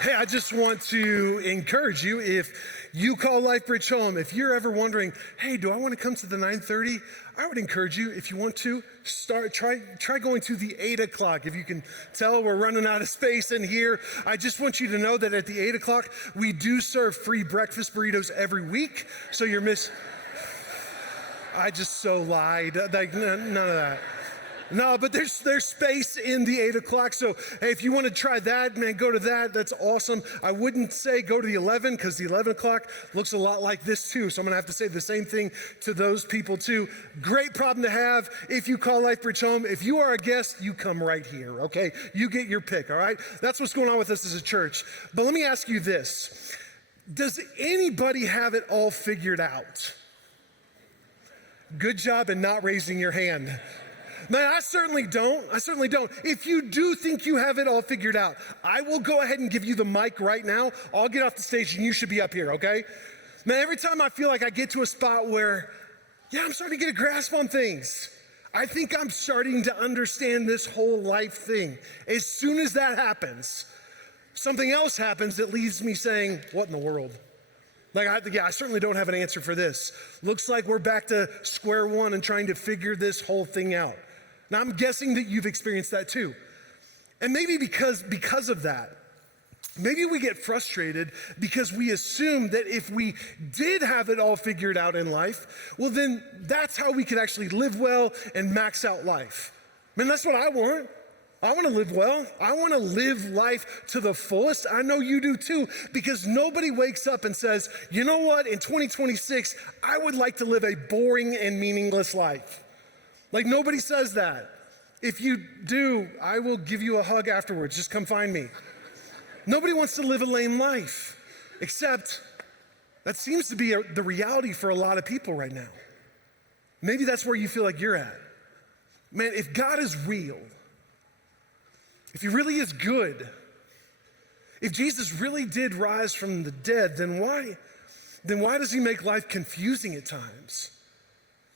Hey, I just want to encourage you, if you call LifeBridge home, if you're ever wondering, hey, do I want to come to the 9:30? I would encourage you, if you want to, try going to the 8 o'clock. If you can tell we're running out of space in here, I just want you to know that at the 8 o'clock, we do serve free breakfast burritos every week. So I just so lied, like none of that. No, but there's space in the 8 o'clock. So hey, if you want to try that, man, go to that. That's awesome. I wouldn't say go to the 11 because the 11 o'clock looks a lot like this too. So I'm going to have to say the same thing to those people too. Great problem to have if you call LifeBridge home. If you are a guest, you come right here, okay? You get your pick, all right? That's what's going on with us as a church. But let me ask you this. Does anybody have it all figured out? Good job in not raising your hand. Man, I certainly don't. If you do think you have it all figured out, I will go ahead and give you the mic right now. I'll get off the stage and you should be up here, okay? Man, every time I feel like I get to a spot where, I'm starting to get a grasp on things. I think I'm starting to understand this whole life thing. As soon as that happens, something else happens that leaves me saying, what in the world? I certainly don't have an answer for this. Looks like we're back to square one and trying to figure this whole thing out. Now, I'm guessing that you've experienced that too. And maybe because of that, maybe we get frustrated because we assume that if we did have it all figured out in life, well, then that's how we could actually live well and max out life. Man, that's what I want. I want to live well. I want to live life to the fullest. I know you do too, because nobody wakes up and says, you know what, in 2026, I would like to live a boring and meaningless life. Like, nobody says that. If you do, I will give you a hug afterwards. Just come find me. Nobody wants to live a lame life, except that seems to be the reality for a lot of people right now. Maybe that's where you feel like you're at. Man, if God is real, if he really is good, if Jesus really did rise from the dead, then why does he make life confusing at times?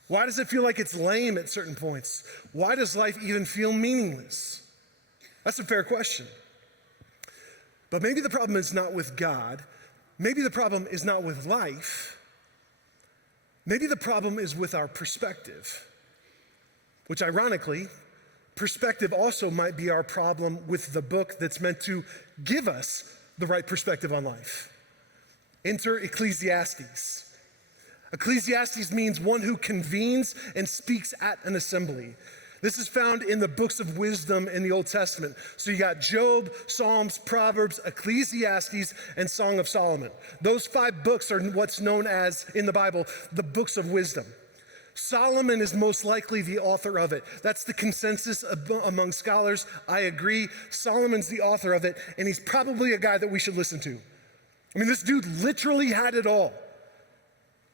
Why does it feel like it's lame at certain points? Why does life even feel meaningless? That's a fair question. But maybe the problem is not with God. Maybe the problem is not with life. Maybe the problem is with our perspective, which ironically, perspective also might be our problem with the book that's meant to give us the right perspective on life. Enter Ecclesiastes. Ecclesiastes means one who convenes and speaks at an assembly. This is found in the books of wisdom in the Old Testament. So you got Job, Psalms, Proverbs, Ecclesiastes, and Song of Solomon. Those 5 books are what's known as, in the Bible, the books of wisdom. Solomon is most likely the author of it. That's the consensus among scholars. I agree. Solomon's the author of it, and he's probably a guy that we should listen to. I mean, this dude literally had it all.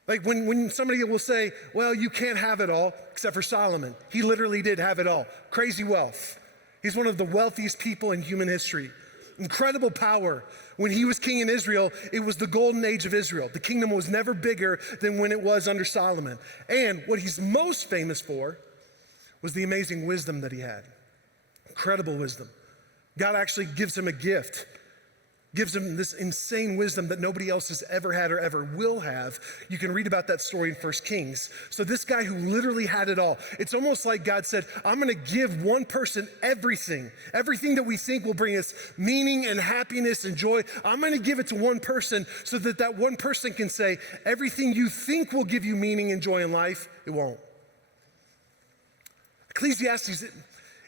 Like when somebody will say, well, you can't have it all, except for Solomon. He literally did have it all. Crazy wealth. He's one of the wealthiest people in human history. Incredible power. When he was king in Israel, it was the golden age of Israel. The kingdom was never bigger than when it was under Solomon. And what he's most famous for was the amazing wisdom that he had. Incredible wisdom. God actually gives him a gift. Gives him this insane wisdom that nobody else has ever had or ever will have. You can read about that story in 1 Kings. So this guy who literally had it all, it's almost like God said, I'm gonna give one person everything that we think will bring us meaning and happiness and joy. I'm gonna give it to one person so that that one person can say, everything you think will give you meaning and joy in life, it won't. Ecclesiastes,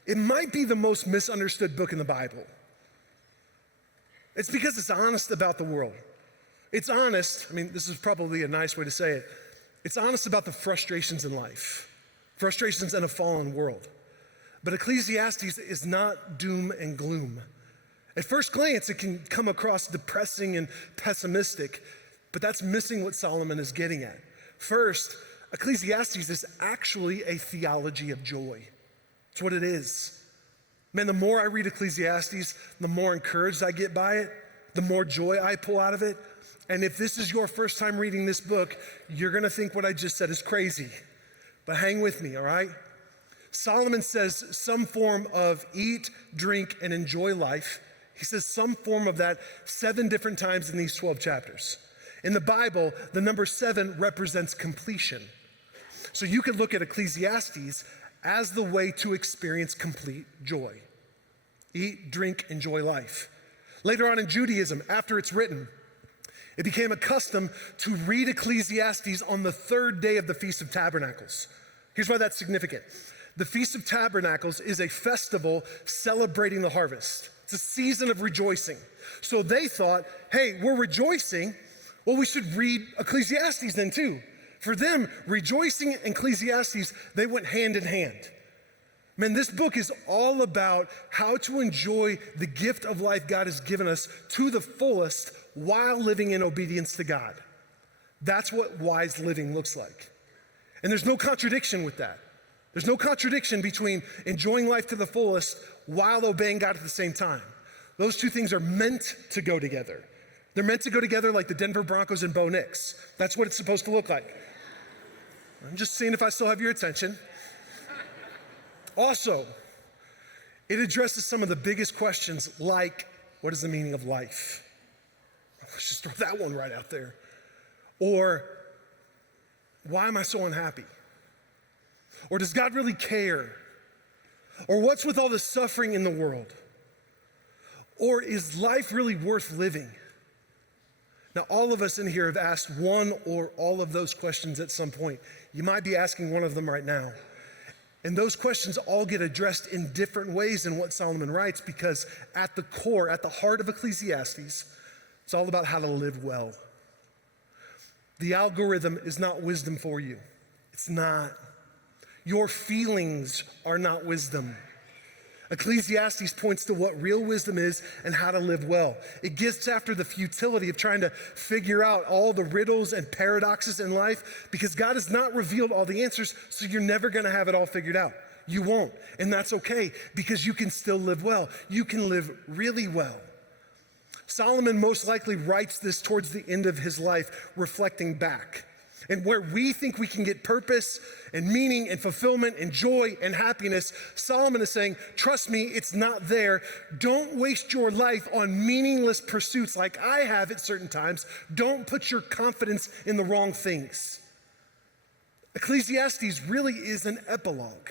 it might be the most misunderstood book in the Bible. It's because it's honest about the world. It's honest, this is probably a nice way to say it. It's honest about the frustrations in life, frustrations in a fallen world. But Ecclesiastes is not doom and gloom. At first glance, it can come across depressing and pessimistic, but that's missing what Solomon is getting at. First, Ecclesiastes is actually a theology of joy. It's what it is. Man, the more I read Ecclesiastes, the more encouraged I get by it, the more joy I pull out of it. And if this is your first time reading this book, you're gonna think what I just said is crazy. But hang with me, all right? Solomon says some form of eat, drink, and enjoy life He says some form of that 7 different times in these 12 chapters. In the Bible, the number 7 represents completion. So you could look at Ecclesiastes as the way to experience complete joy. Eat, drink, enjoy life. Later on in Judaism, after it's written, it became a custom to read Ecclesiastes on the 3rd day of the Feast of Tabernacles. Here's why that's significant. The Feast of Tabernacles is a festival celebrating the harvest. It's a season of rejoicing. So they thought, hey, we're rejoicing, well, we should read Ecclesiastes then too. For them, rejoicing and Ecclesiastes, they went hand in hand. Man, this book is all about how to enjoy the gift of life God has given us to the fullest while living in obedience to God. That's what wise living looks like. And there's no contradiction with that. There's no contradiction between enjoying life to the fullest while obeying God at the same time. Those two things are meant to go together. They're meant to go together like the Denver Broncos and Bo Nix. That's what it's supposed to look like. I'm just seeing if I still have your attention. Also, it addresses some of the biggest questions like, what is the meaning of life? Let's just throw that one right out there. Or, why am I so unhappy? Or does God really care? Or what's with all the suffering in the world? Or is life really worth living? Now, all of us in here have asked one or all of those questions at some point. You might be asking one of them right now. And those questions all get addressed in different ways in what Solomon writes, because at the core, at the heart of Ecclesiastes, it's all about how to live well. The algorithm is not wisdom for you. It's not. Your feelings are not wisdom. Ecclesiastes points to what real wisdom is and how to live well. It gets after the futility of trying to figure out all the riddles and paradoxes in life, because God has not revealed all the answers, so you're never going to have it all figured out. You won't, and that's okay, because you can still live well. You can live really well. Solomon most likely writes this towards the end of his life, reflecting back. And where we think we can get purpose and meaning and fulfillment and joy and happiness, Solomon is saying, trust me, it's not there. Don't waste your life on meaningless pursuits like I have at certain times. Don't put your confidence in the wrong things. Ecclesiastes really is an epilogue.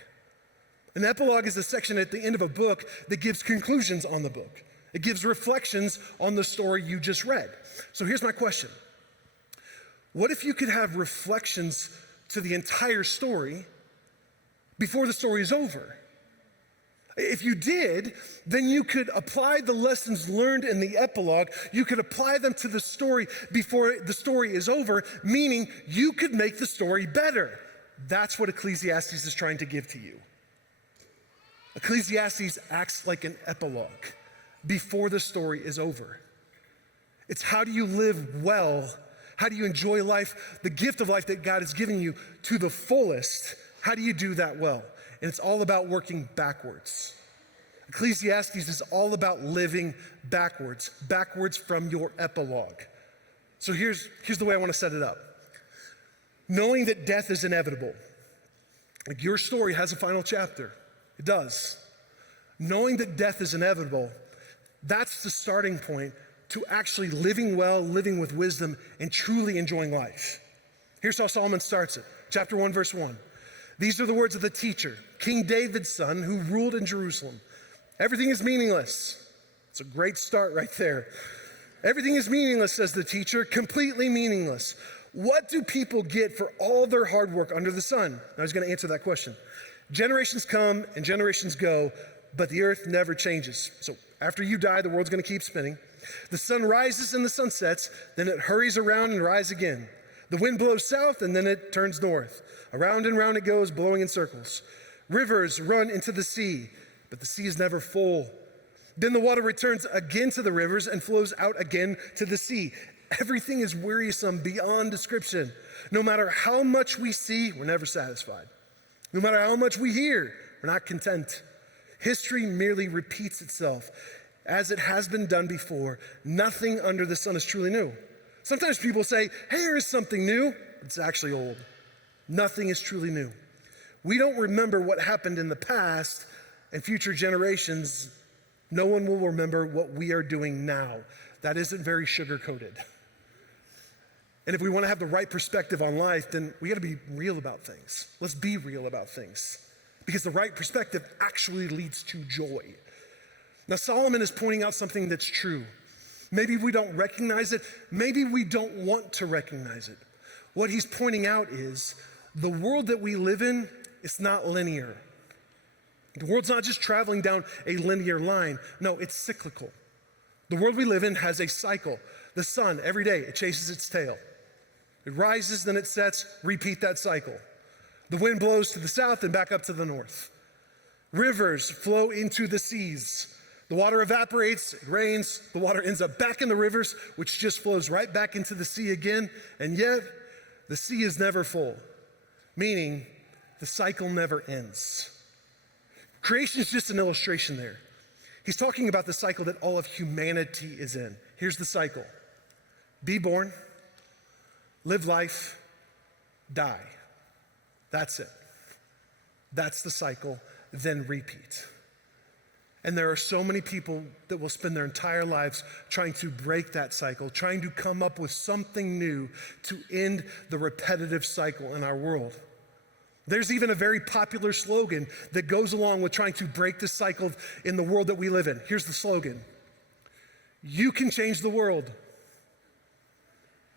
An epilogue is a section at the end of a book that gives conclusions on the book. It gives reflections on the story you just read. So here's my question. What if you could have reflections to the entire story before the story is over? If you did, then you could apply the lessons learned in the epilogue. You could apply them to the story before the story is over, meaning you could make the story better. That's what Ecclesiastes is trying to give to you. Ecclesiastes acts like an epilogue before the story is over. It's how do you live well? How do you enjoy life, the gift of life that God has given you to the fullest? How do you do that well? And it's all about working backwards. Ecclesiastes is all about living backwards from your epilogue. So here's the way I want to set it up. Knowing that death is inevitable. Like your story has a final chapter. It does. Knowing that death is inevitable, that's the starting point to actually living well, living with wisdom, and truly enjoying life. Here's how Solomon starts it. Chapter 1, verse 1. These are the words of the teacher, King David's son, who ruled in Jerusalem. Everything is meaningless. It's a great start right there. Everything is meaningless, says the teacher, completely meaningless. What do people get for all their hard work under the sun? I was going to answer that question. Generations come and generations go, but the earth never changes. So after you die, the world's going to keep spinning. The sun rises and the sun sets, then it hurries around and rises again. The wind blows south and then it turns north. Around and round it goes, blowing in circles. Rivers run into the sea, but the sea is never full. Then the water returns again to the rivers and flows out again to the sea. Everything is wearisome beyond description. No matter how much we see, we're never satisfied. No matter how much we hear, we're not content. History merely repeats itself. As it has been done before, nothing under the sun is truly new. Sometimes people say, hey, here is something new. It's actually old. Nothing is truly new. We don't remember what happened in the past, and future generations No one will remember what we are doing now. That isn't very sugar-coated. And if we want to have the right perspective on life, then we got to be real about things. Let's be real about things. Because the right perspective actually leads to joy. Now, Solomon is pointing out something that's true. Maybe we don't recognize it. Maybe we don't want to recognize it. What he's pointing out is the world that we live in is not linear. The world's not just traveling down a linear line. No, it's cyclical. The world we live in has a cycle. The sun, every day, it chases its tail. It rises, then it sets, repeat that cycle. The wind blows to the south and back up to the north. Rivers flow into the seas. The water evaporates, it rains, the water ends up back in the rivers, which just flows right back into the sea again, and yet the sea is never full, meaning the cycle never ends. Creation is just an illustration there. He's talking about the cycle that all of humanity is in. Here's the cycle. Be born, live life, die. That's it. That's the cycle, then repeat. And there are so many people that will spend their entire lives trying to break that cycle, trying to come up with something new to end the repetitive cycle in our world. There's even a very popular slogan that goes along with trying to break the cycle in the world that we live in. Here's the slogan. You can change the world.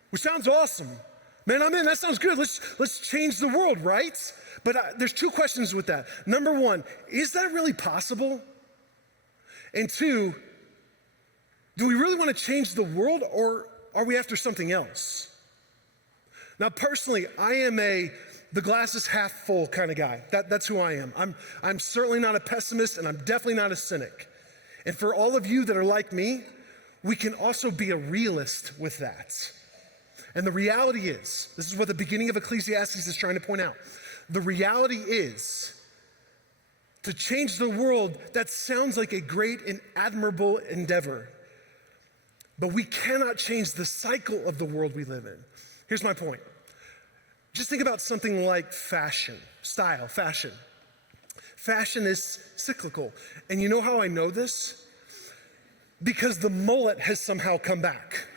Which sounds awesome. Man, I'm in, that sounds good. Let's change the world, right? But there's two questions with that. Number one, is that really possible? And two, do we really want to change the world, or are we after something else? Now, personally, I am the glass is half full kind of guy. That's who I am. I'm certainly not a pessimist, and I'm definitely not a cynic. And for all of you that are like me, we can also be a realist with that. And the reality is, this is what the beginning of Ecclesiastes is trying to point out. The reality is, to change the world, that sounds like a great and admirable endeavor. But we cannot change the cycle of the world we live in. Here's my point. Just think about something like fashion, style, fashion. Fashion is cyclical. And you know how I know this? Because the mullet has somehow come back.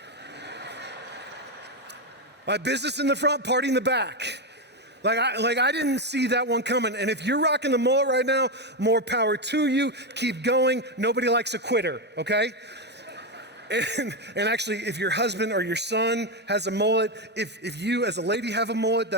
My business in the front, party in the back. Like I didn't see that one coming. And if you're rocking the mullet right now, more power to you. Keep going. Nobody likes a quitter, okay? And actually, if your husband or your son has a mullet, if you as a lady have a mullet,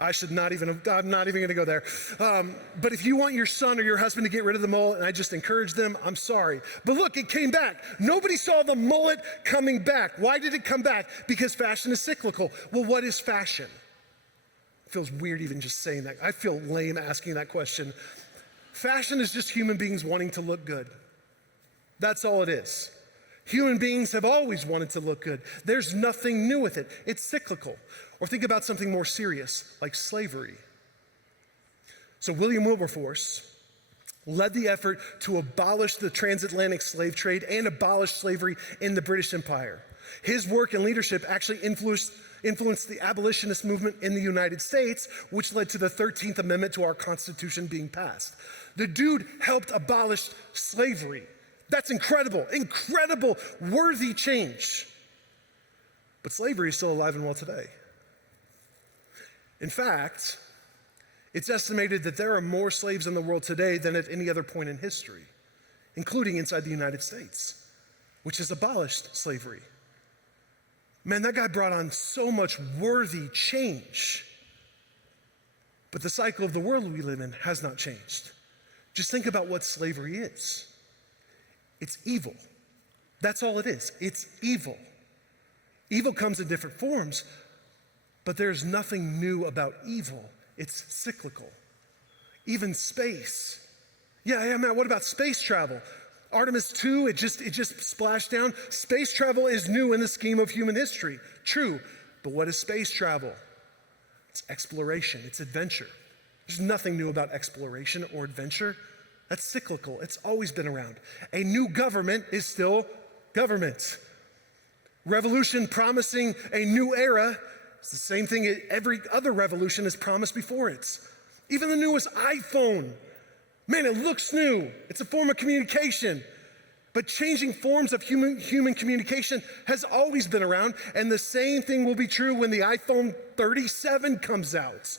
I'm not even going to go there. But if you want your son or your husband to get rid of the mullet, and I just encourage them, I'm sorry. But look, it came back. Nobody saw the mullet coming back. Why did it come back? Because fashion is cyclical. Well, what is fashion? It feels weird even just saying that. I feel lame asking that question. Fashion is just human beings wanting to look good. That's all it is. Human beings have always wanted to look good. There's nothing new with it. It's cyclical. Or think about something more serious, like slavery. So William Wilberforce led the effort to abolish the transatlantic slave trade and abolish slavery in the British Empire. His work and leadership actually influenced the abolitionist movement in the United States, which led to the 13th Amendment to our Constitution being passed. The dude helped abolish slavery. That's incredible, worthy change. But slavery is still alive and well today. In fact, it's estimated that there are more slaves in the world today than at any other point in history, including inside the United States, which has abolished slavery. Man, that guy brought on so much worthy change. But the cycle of the world we live in has not changed. Just think about what slavery is. It's evil. That's all it is. It's evil. Evil comes in different forms, but there's nothing new about evil. It's cyclical. Even space. Yeah, man, what about space travel? Artemis 2, it just splashed down. Space travel is new in the scheme of human history. True, but what is space travel? It's exploration, it's adventure. There's nothing new about exploration or adventure. That's cyclical, it's always been around. A new government is still government. Revolution promising a new era, it's the same thing every other revolution has promised before it. Even the newest iPhone Man, it looks new. It's a form of communication. But changing forms of human communication has always been around, and the same thing will be true when the iPhone 37 comes out.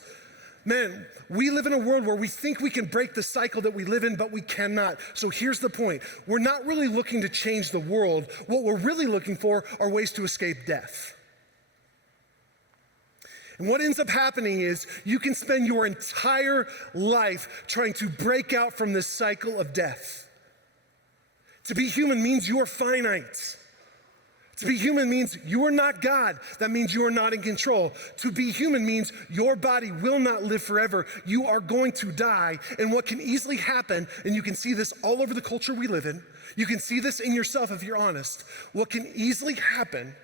Man, we live in a world where we think we can break the cycle that we live in, but we cannot. So here's the point. We're not really looking to change the world. What we're really looking for are ways to escape death. And what ends up happening is you can spend your entire life trying to break out from this cycle of death. To be human means you are finite. To be human means you are not God. That means you are not in control. To be human means your body will not live forever. You are going to die. And what can easily happen, and you can see this all over the culture we live in, you can see this in yourself if you're honest, what can easily happen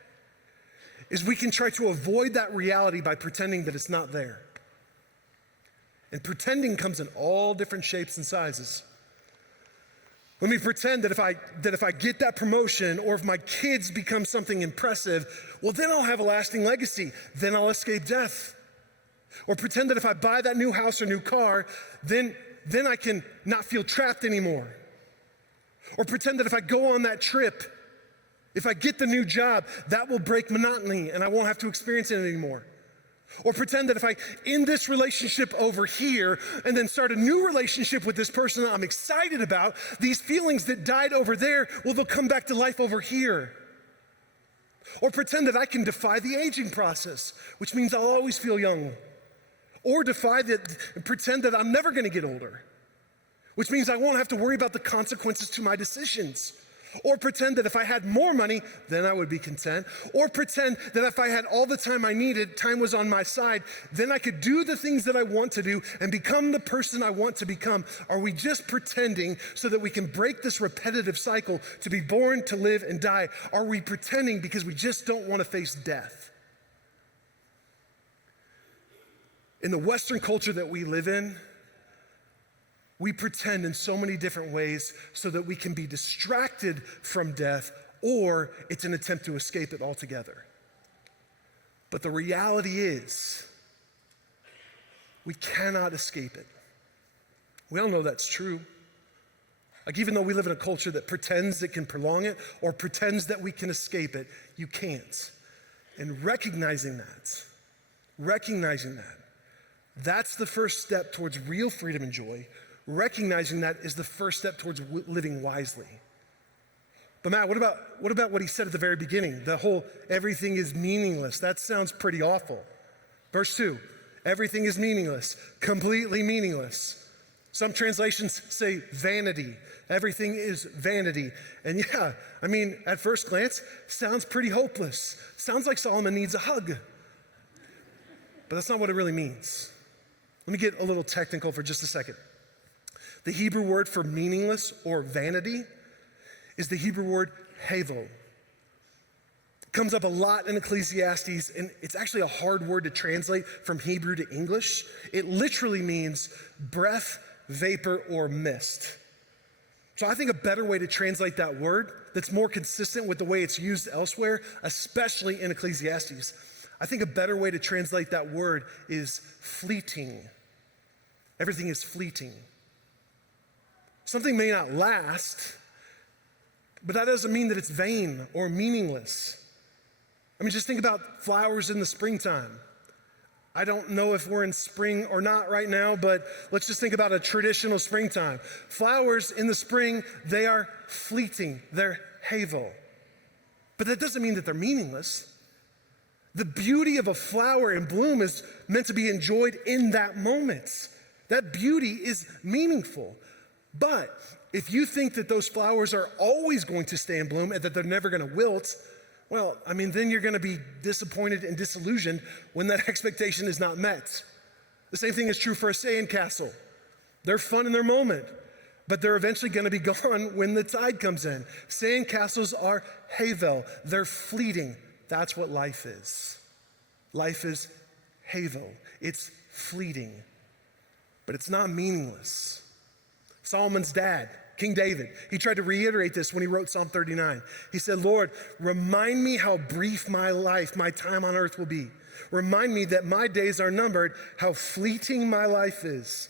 is we can try to avoid that reality by pretending that it's not there. And pretending comes in all different shapes and sizes. Let me pretend that if I get that promotion, or if my kids become something impressive, well, then I'll have a lasting legacy. Then I'll escape death. Or pretend that if I buy that new house or new car, then I can not feel trapped anymore. Or pretend that if I go on that trip, if I get the new job, that will break monotony and I won't have to experience it anymore. Or pretend that if I end this relationship over here and then start a new relationship with this person that I'm excited about, these feelings that died over there, well, they'll come back to life over here. Or pretend that I can defy the aging process, which means I'll always feel young. Or pretend that I'm never gonna get older, which means I won't have to worry about the consequences to my decisions. Or pretend that if I had more money, then I would be content. Or pretend that if I had all the time I needed, time was on my side, then I could do the things that I want to do and become the person I want to become. Are we just pretending so that we can break this repetitive cycle to be born, to live, and die? Are we pretending because we just don't want to face death? In the Western culture that we live in, we pretend in so many different ways so that we can be distracted from death, or it's an attempt to escape it altogether. But the reality is, we cannot escape it. We all know that's true. Like, even though we live in a culture that pretends it can prolong it or pretends that we can escape it, you can't. And recognizing that, that's the first step towards real freedom and joy. Recognizing that is the first step towards living wisely. But Matt, what about what he said at the very beginning? The whole everything is meaningless. That sounds pretty awful. Verse 2, everything is meaningless, completely meaningless. Some translations say vanity. Everything is vanity. And yeah, I mean, at first glance, sounds pretty hopeless. Sounds like Solomon needs a hug. But that's not what it really means. Let me get a little technical for just a second. The Hebrew word for meaningless or vanity is the Hebrew word havel. It comes up a lot in Ecclesiastes, and it's actually a hard word to translate from Hebrew to English. It literally means breath, vapor, or mist. So I think a better way to translate that word that's more consistent with the way it's used elsewhere, especially in Ecclesiastes, I think a better way to translate that word is fleeting. Everything is fleeting. Something may not last, but that doesn't mean that it's vain or meaningless. I mean, just think about flowers in the springtime. I don't know if we're in spring or not right now, but let's just think about a traditional springtime. Flowers in the spring, they are fleeting, they're havel. But that doesn't mean that they're meaningless. The beauty of a flower in bloom is meant to be enjoyed in that moment. That beauty is meaningful. But if you think that those flowers are always going to stay in bloom and that they're never going to wilt, well, I mean, then you're going to be disappointed and disillusioned when that expectation is not met. The same thing is true for a sandcastle. They're fun in their moment, but they're eventually going to be gone when the tide comes in. Sandcastles are havel. They're fleeting. That's what life is. Life is havel. It's fleeting, but it's not meaningless. Solomon's dad, King David, he tried to reiterate this when he wrote Psalm 39. He said, Lord, remind me how brief my life, my time on earth will be. Remind me that my days are numbered, how fleeting my life is.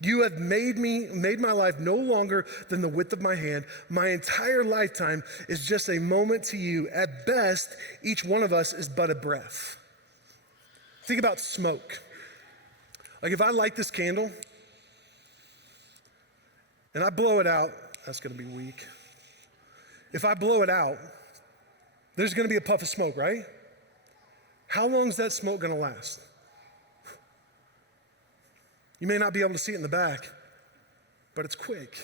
You have made my life no longer than the width of my hand. My entire lifetime is just a moment to you. At best, each one of us is but a breath. Think about smoke. Like if I light this candle and I blow it out, that's gonna be weak. If I blow it out, there's gonna be a puff of smoke, right? How long is that smoke gonna last? You may not be able to see it in the back, but it's quick.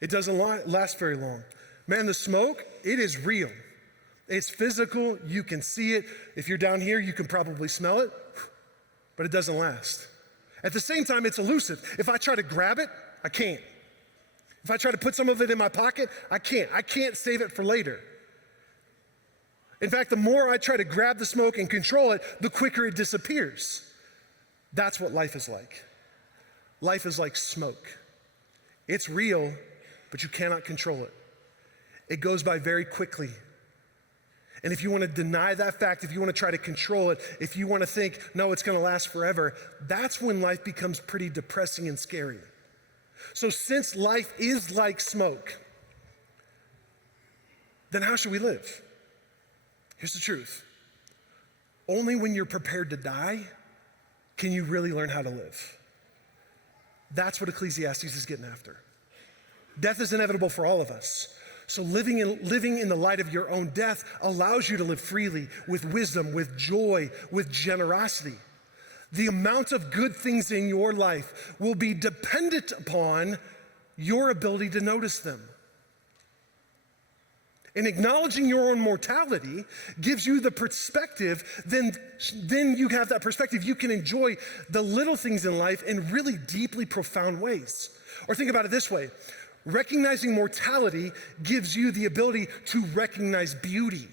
It doesn't last very long. Man, the smoke, it is real. It's physical, you can see it. If you're down here, you can probably smell it, but it doesn't last. At the same time, it's elusive. If I try to grab it, I can't. If I try to put some of it in my pocket, I can't. I can't save it for later. In fact, the more I try to grab the smoke and control it, the quicker it disappears. That's what life is like. Life is like smoke. It's real, but you cannot control it. It goes by very quickly. And if you want to deny that fact, if you want to try to control it, if you want to think, no, it's going to last forever, that's when life becomes pretty depressing and scary. So since life is like smoke, then how should we live? Here's the truth. Only when you're prepared to die can you really learn how to live. That's what Ecclesiastes is getting after. Death is inevitable for all of us. So living in the light of your own death allows you to live freely, with wisdom, with joy, with generosity. The amount of good things in your life will be dependent upon your ability to notice them. And acknowledging your own mortality gives you the perspective, then you have that perspective. You can enjoy the little things in life in really deeply profound ways. Or think about it this way. Recognizing mortality gives you the ability to recognize beauty.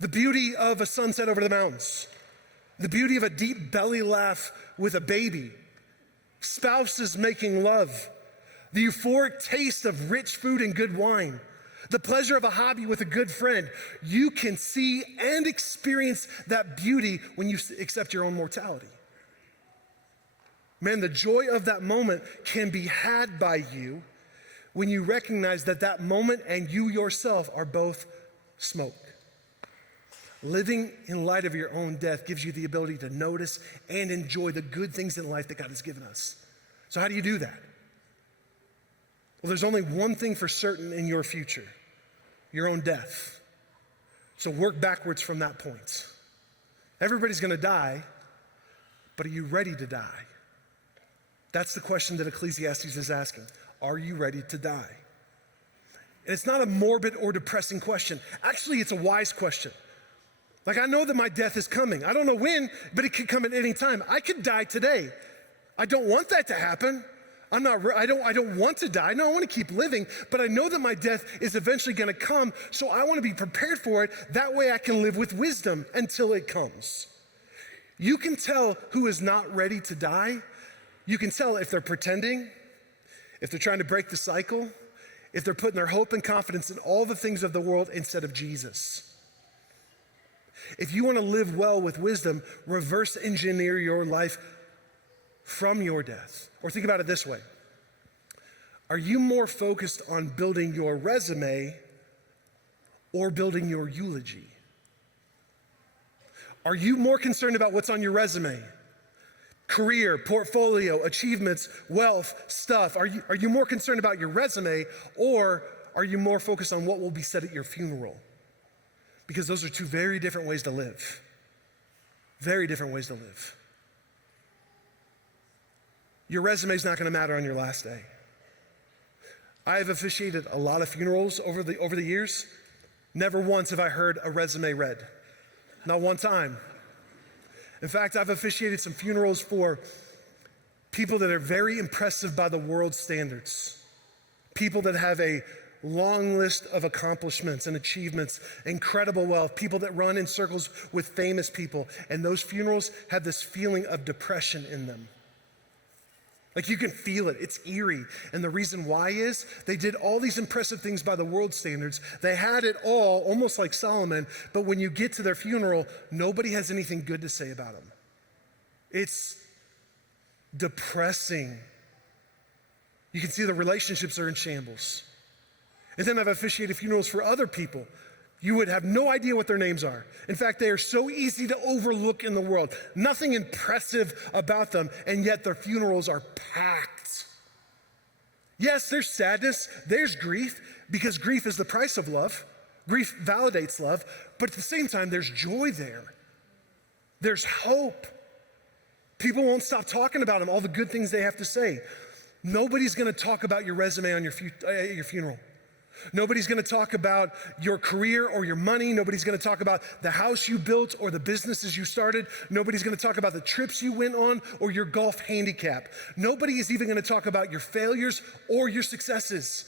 The beauty of a sunset over the mountains. The beauty of a deep belly laugh with a baby. Spouses making love. The euphoric taste of rich food and good wine. The pleasure of a hobby with a good friend. You can see and experience that beauty when you accept your own mortality. Man, the joy of that moment can be had by you when you recognize that that moment and you yourself are both smoke. Living in light of your own death gives you the ability to notice and enjoy the good things in life that God has given us. So how do you do that? Well, there's only one thing for certain in your future, your own death. So work backwards from that point. Everybody's gonna die, but are you ready to die? That's the question that Ecclesiastes is asking. Are you ready to die? And it's not a morbid or depressing question. Actually, it's a wise question. Like, I know that my death is coming. I don't know when, but it could come at any time. I could die today. I don't want that to happen. I don't want to die. No, I want to keep living, but I know that my death is eventually going to come, so I want to be prepared for it. That way I can live with wisdom until it comes. You can tell who is not ready to die. You can tell if they're pretending, if they're trying to break the cycle, if they're putting their hope and confidence in all the things of the world instead of Jesus. If you want to live well with wisdom, reverse engineer your life from your death. Or think about it this way. Are you more focused on building your resume or building your eulogy? Are you more concerned about what's on your resume? Career, portfolio, achievements, wealth, stuff. Are you more concerned about your resume, or are you more focused on what will be said at your funeral? Because those are two very different ways to live. Very different ways to live. Your resume is not going to matter on your last day. I have officiated a lot of funerals over the years. Never once have I heard a resume read. Not one time. In fact, I've officiated some funerals for people that are very impressive by the world's standards. People that have a long list of accomplishments and achievements, incredible wealth, people that run in circles with famous people. And those funerals have this feeling of depression in them. Like, you can feel it, it's eerie. And the reason why is they did all these impressive things by the world standards. They had it all, almost like Solomon, but when you get to their funeral, nobody has anything good to say about them. It's depressing. You can see the relationships are in shambles. And then I've officiated funerals for other people. You would have no idea what their names are. In fact, they are so easy to overlook in the world. Nothing impressive about them, and yet their funerals are packed. Yes, there's sadness, there's grief, because grief is the price of love. Grief validates love, but at the same time, there's joy there. There's hope. People won't stop talking about them, all the good things they have to say. Nobody's gonna talk about your resume on at your funeral. Nobody's gonna talk about your career or your money. Nobody's gonna talk about the house you built or the businesses you started. Nobody's gonna talk about the trips you went on or your golf handicap. Nobody is even gonna talk about your failures or your successes.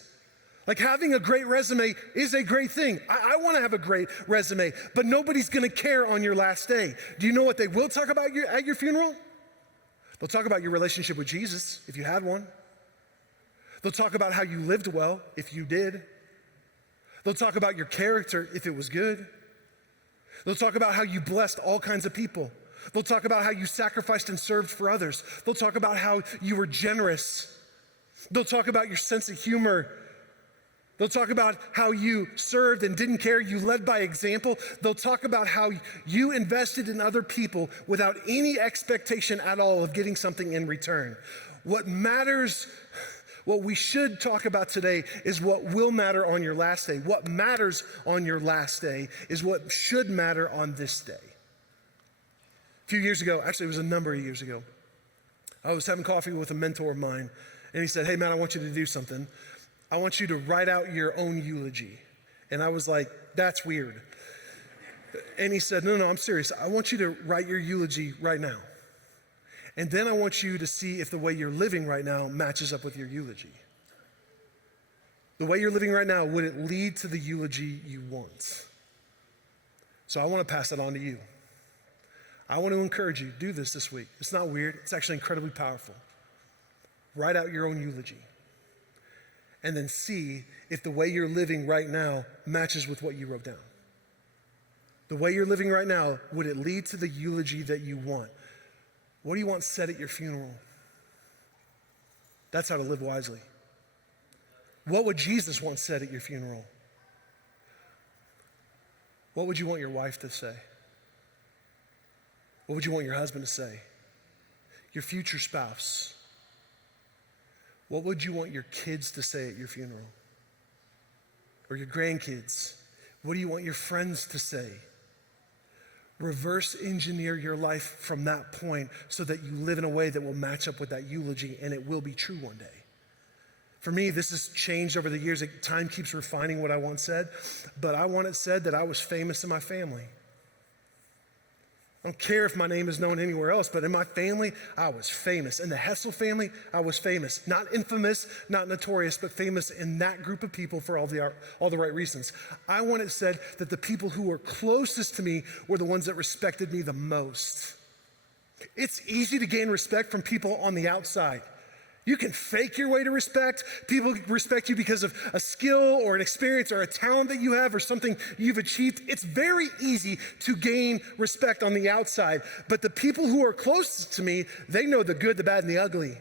Like, having a great resume is a great thing. I wanna have a great resume, but nobody's gonna care on your last day. Do you know what they will talk about at your funeral? They'll talk about your relationship with Jesus, if you had one. They'll talk about how you lived well, if you did. They'll talk about your character, if it was good. They'll talk about how you blessed all kinds of people. They'll talk about how you sacrificed and served for others. They'll talk about how you were generous. They'll talk about your sense of humor. They'll talk about how you served and didn't care. You led by example. They'll talk about how you invested in other people without any expectation at all of getting something in return. What matters, what we should talk about today is what will matter on your last day. What matters on your last day is what should matter on this day. A few years ago, actually it was a number of years ago, I was having coffee with a mentor of mine, and he said, "Hey man, I want you to do something. I want you to write out your own eulogy." And I was like, "That's weird." And he said, no, I'm serious. I want you to write your eulogy right now. And then I want you to see if the way you're living right now matches up with your eulogy. The way you're living right now, would it lead to the eulogy you want? So I want to pass that on to you. I want to encourage you, do this week. It's not weird. It's actually incredibly powerful. Write out your own eulogy. And then see if the way you're living right now matches with what you wrote down. The way you're living right now, would it lead to the eulogy that you want? What do you want said at your funeral? That's how to live wisely. What would Jesus want said at your funeral? What would you want your wife to say? What would you want your husband to say? Your future spouse? What would you want your kids to say at your funeral? Or your grandkids? What do you want your friends to say? Reverse engineer your life from that point so that you live in a way that will match up with that eulogy, and it will be true one day. For me, this has changed over the years. Time keeps refining what I once said, but I want it said that I was famous in my family. I don't care if my name is known anywhere else, but in my family, I was famous. In the Hessel family, I was famous. Not infamous, not notorious, but famous in that group of people for all the right reasons. I want it said that the people who were closest to me were the ones that respected me the most. It's easy to gain respect from people on the outside. You can fake your way to respect. People respect you because of a skill or an experience or a talent that you have or something you've achieved. It's very easy to gain respect on the outside. But the people who are closest to me, they know the good, the bad, and the ugly.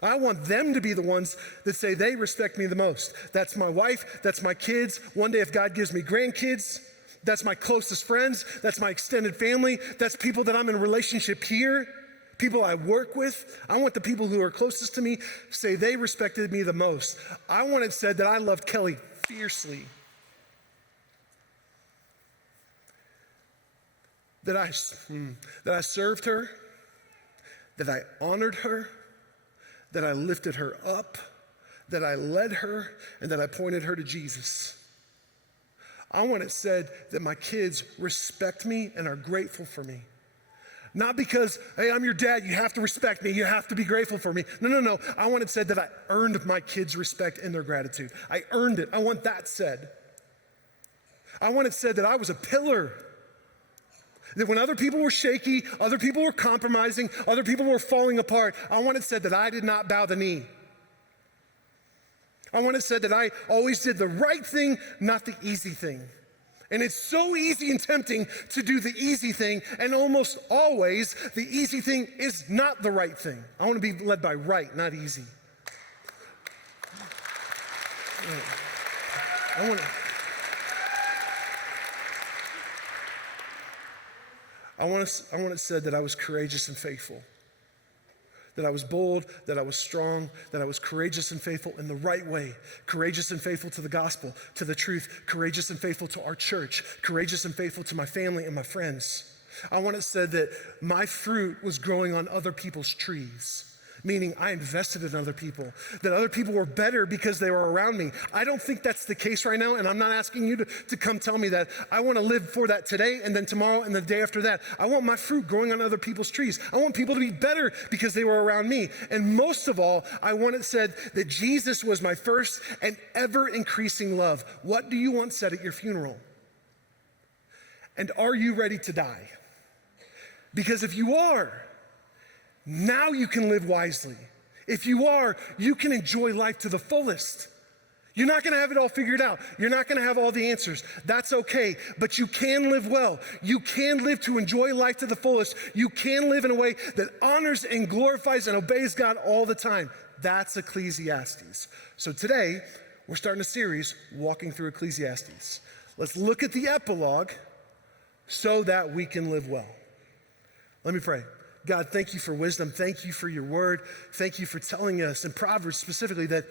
I want them to be the ones that say they respect me the most. That's my wife. That's my kids. One day if God gives me grandkids, that's my closest friends. That's my extended family. That's people that I'm in a relationship here. People I work with. I want the people who are closest to me say they respected me the most. I want it said that I loved Kelly fiercely. That I served her, that I honored her, that I lifted her up, that I led her, and that I pointed her to Jesus. I want it said that my kids respect me and are grateful for me. Not because, hey, I'm your dad, you have to respect me, you have to be grateful for me. No. I want it said that I earned my kids' respect and their gratitude. I earned it. I want that said. I want it said that I was a pillar. That when other people were shaky, other people were compromising, other people were falling apart, I want it said that I did not bow the knee. I want it said that I always did the right thing, not the easy thing. And it's so easy and tempting to do the easy thing, and almost always the easy thing is not the right thing. I want to be led by right, not easy. I want it said that I was courageous and faithful, that I was bold, that I was strong, that I was courageous and faithful in the right way, courageous and faithful to the gospel, to the truth, courageous and faithful to our church, courageous and faithful to my family and my friends. I want it said that my fruit was growing on other people's trees, meaning I invested in other people, that other people were better because they were around me. I don't think that's the case right now, and I'm not asking you to come tell me that. I want to live for that today and then tomorrow and the day after that. I want my fruit growing on other people's trees. I want people to be better because they were around me. And most of all, I want it said that Jesus was my first and ever increasing love. What do you want said at your funeral? And are you ready to die? Because if you are, now you can live wisely. If you are, you can enjoy life to the fullest. You're not gonna have it all figured out. You're not gonna have all the answers. That's okay, but you can live well. You can live to enjoy life to the fullest. You can live in a way that honors and glorifies and obeys God all the time. That's Ecclesiastes. So today, we're starting a series walking through Ecclesiastes. Let's look at the epilogue so that we can live well. Let me pray. God, thank you for wisdom. Thank you for your word. Thank you for telling us in Proverbs specifically that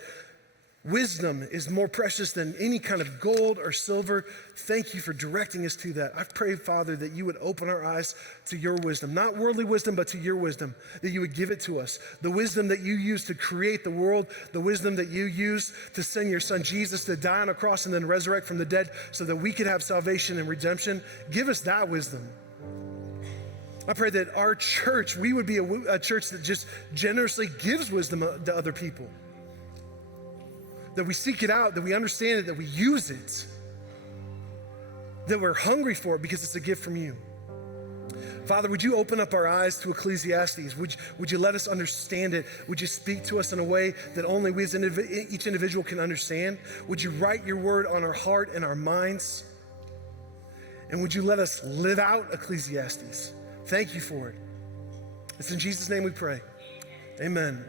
wisdom is more precious than any kind of gold or silver. Thank you for directing us to that. I pray, Father, that you would open our eyes to your wisdom, not worldly wisdom, but to your wisdom, that you would give it to us. The wisdom that you used to create the world, the wisdom that you used to send your son Jesus to die on a cross and then resurrect from the dead so that we could have salvation and redemption. Give us that wisdom. I pray that our church, we would be a church that just generously gives wisdom to other people. That we seek it out, that we understand it, that we use it. That we're hungry for it because it's a gift from you. Father, would you open up our eyes to Ecclesiastes? Would you let us understand it? Would you speak to us in a way that only we as each individual can understand? Would you write your word on our heart and our minds? And would you let us live out Ecclesiastes? Thank you for it. It's in Jesus' name we pray. Amen.